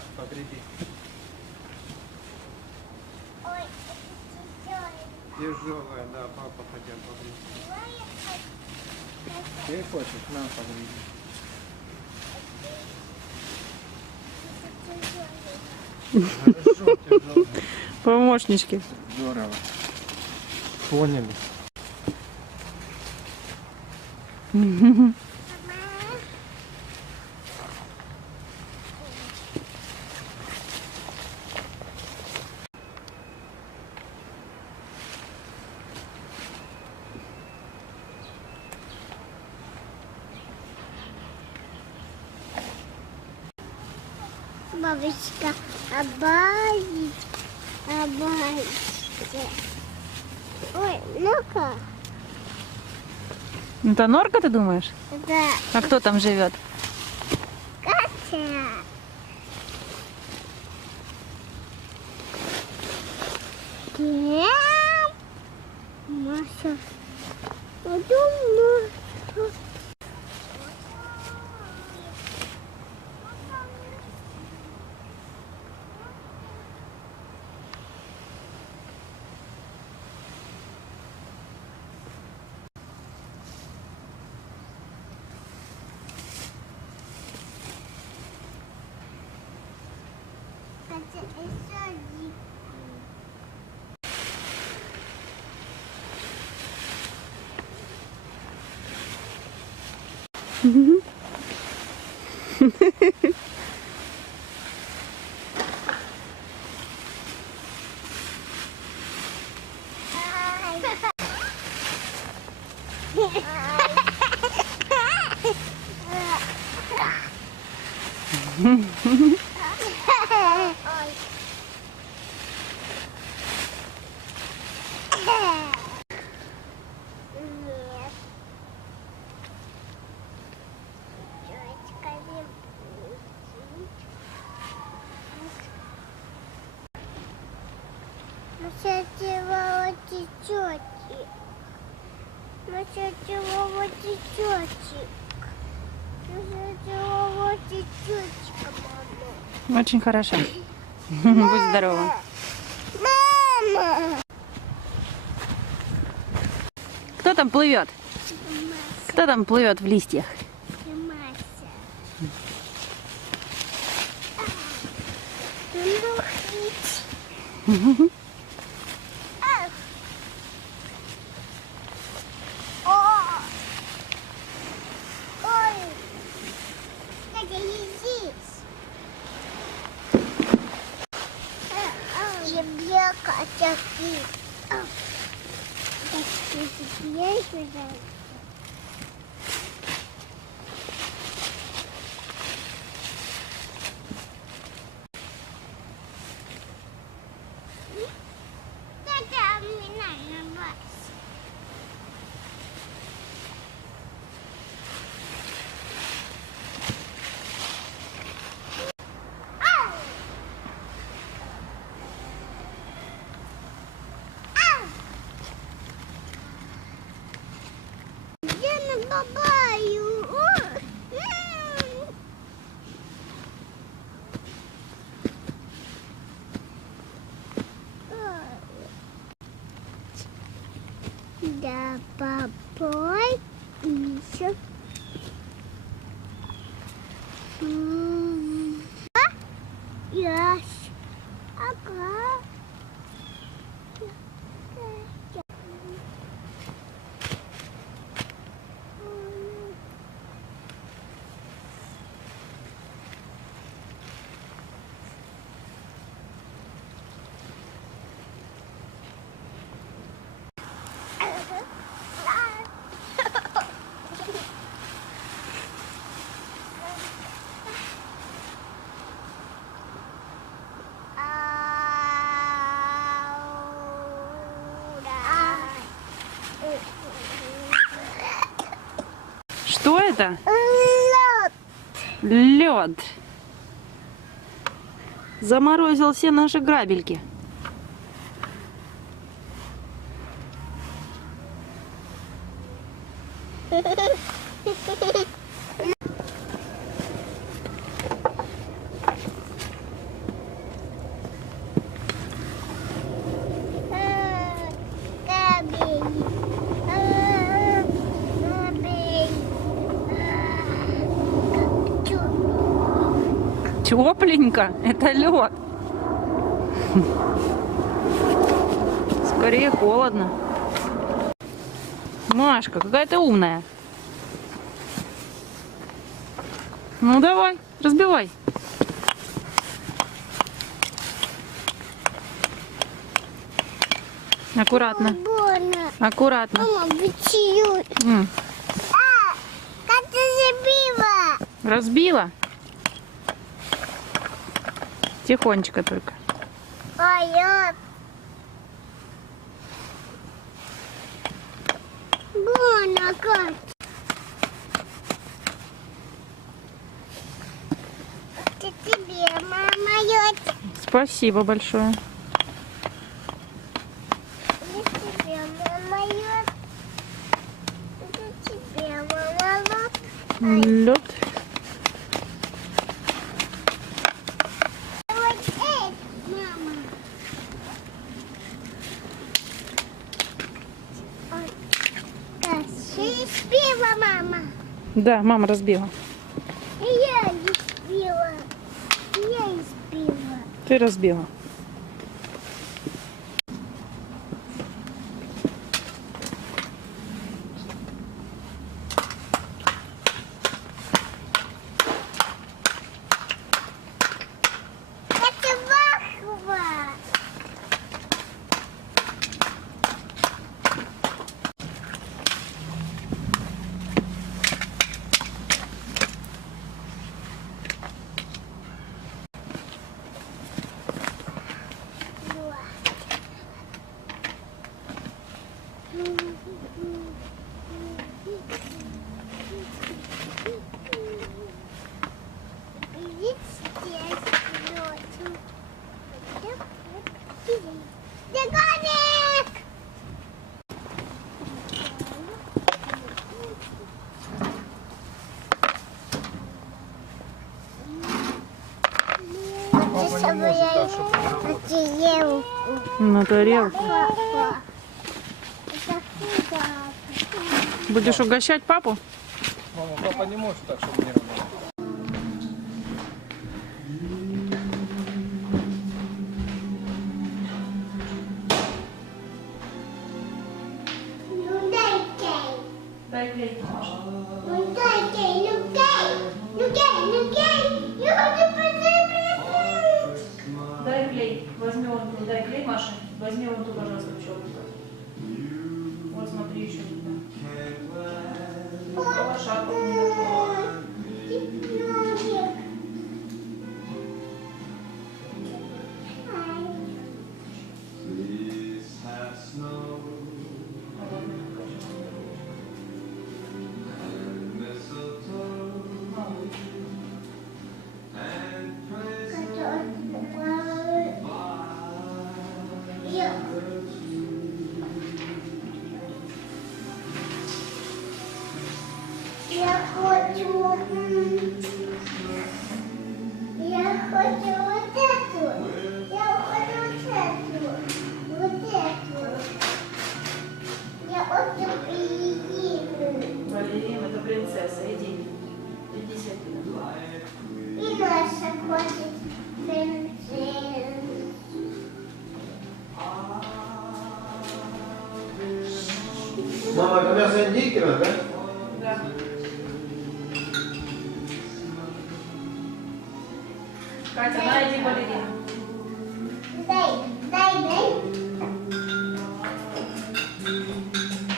Маш, погреби. Ой, это Тяжелая, да, папа хотел погреби. Ты хочешь? На, погреби. Хорошо, тяжелая. Помощнички. Здорово. Поняли. Бабочка, обалить. Ой, ну-ка. Это норка, ты думаешь? Да, А кто там живет? Катя. Маша. Думаю. Катя, еще один. Нет. Девочка, Маша, чего течёте? Маша, чего течёте? Маша, чего течётечка, мама? Очень хорошо. Будь здорова. Мама! Кто там плывет? Кто там плывет в листьях? Мася. Ой! Катя, иди! Тебе, Катя, я на бабаю. Да, папой еще. Яш. Ага. Что это? Лед. Лед. Заморозил все наши грабельки. Тепленько. Это лед. Скорее холодно. Машка, какая ты умная. Ну давай, разбивай. Аккуратно. Больно. Аккуратно. Мама, бычью. Как ты забила? Разбила. Тихонечко только. Ой, больно как. Это тебе, мама, йод. Спасибо большое. Это тебе, мама, йод. Это тебе, мама, лот. Лед. Мама. Разбила, мама. Да, мама разбила. Я не спила. Я не спила. Ты разбила. Это вахва. Догоник! Папа не может так, чтобы не работать. На тарелку. Папа. Это куда? Будешь угощать папу? Мама, папа не может так, чтобы не работать. Ну дай кей. Дай клей. Ну дай кей, ну кей. Ну кей, ну кей. Я хочу позабрать. Дай клей. Возьми вон ту, дай клей, Маша. Возьми вон ту, пожалуйста, пчелку. Вот смотри еще туда. Шапку не накрой. Я хочу вот эту. Я хочу вот эту. Я хочу балерину. Балерина, это принцесса. Иди. Иди сюда. И наша хочет принцессу. Мама, это мясо индейкина, да? Да. Катя, найди балерину. Дай.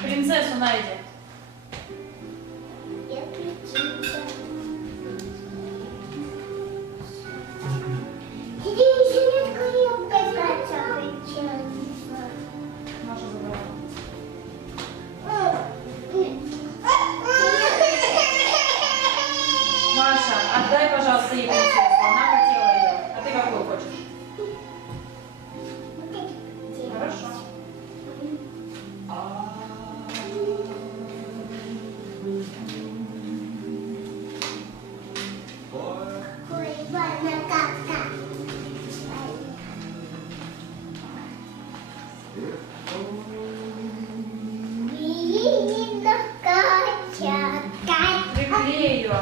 Принцессу найди. Я ключица. Иди еще нет коробка, Катя, ключица. Маша забрала. Маша, отдай, пожалуйста, ей принцессу. Она хотела ее. А ты какую хочешь? Хорошо. Ой, ладно, как-то. Видно, Катя. Приклей ее.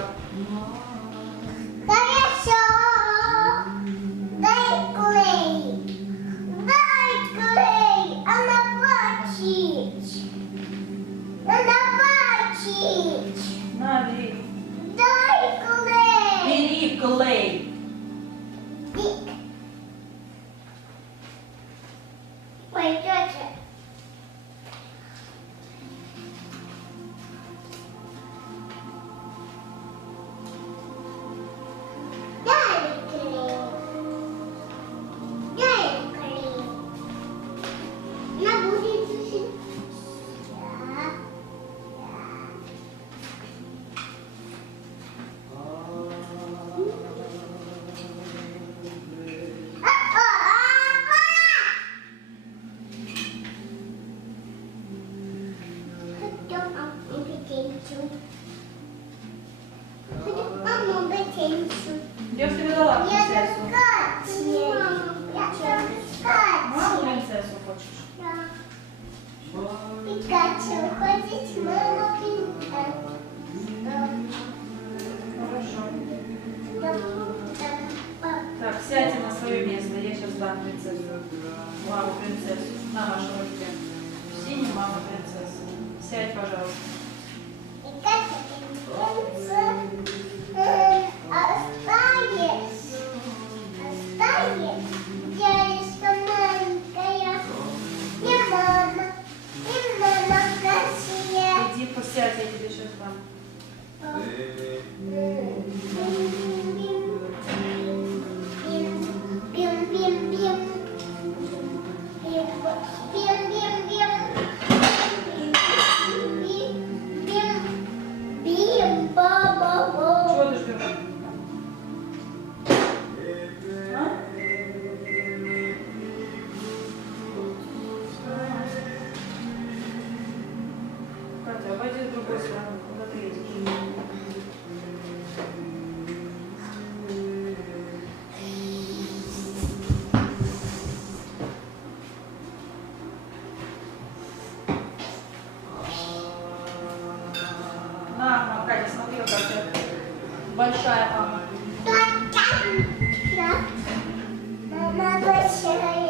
Хорошо. если я сейчас дам принцессу. Маму принцессу. На вашей руке. Синяя мама принцесса. Сядь, пожалуйста. И как остались девочка маленькая. И мама красивая. Иди посядь, я тебе сейчас дам. Чего ты ждешь? А? Катя, обойди с другой стороны. Куда ты едешь? На, Катя, смотри, какая большая мама. Мама большая.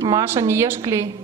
Маша, не ешь клей.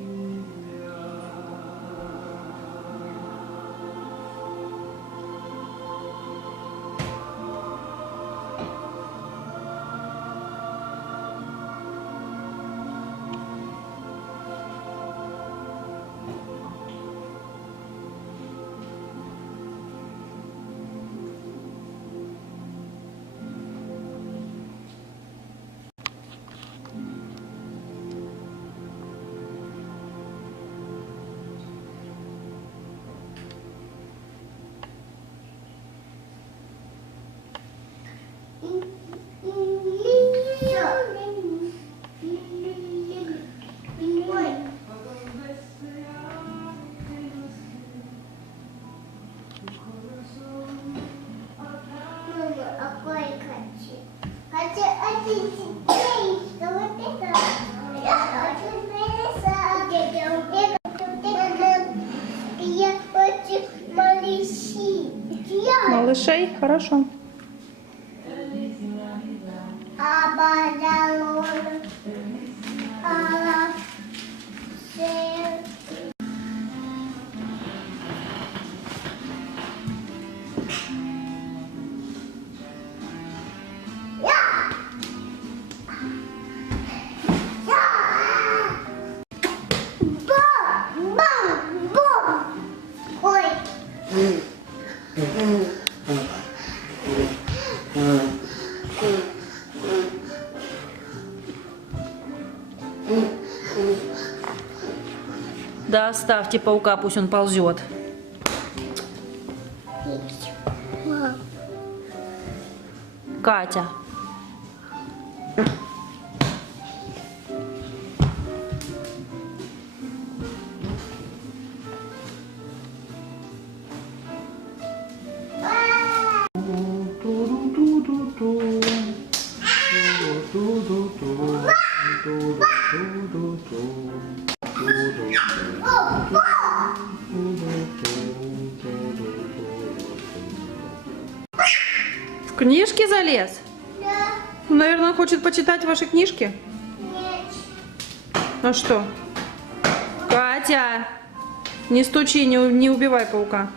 Малышей? Хорошо. Да, оставьте паука, пусть он ползет. Катя. В книжки залез? Да. Наверное, он хочет почитать ваши книжки. Нет. А что? Катя, не стучи, не убивай паука.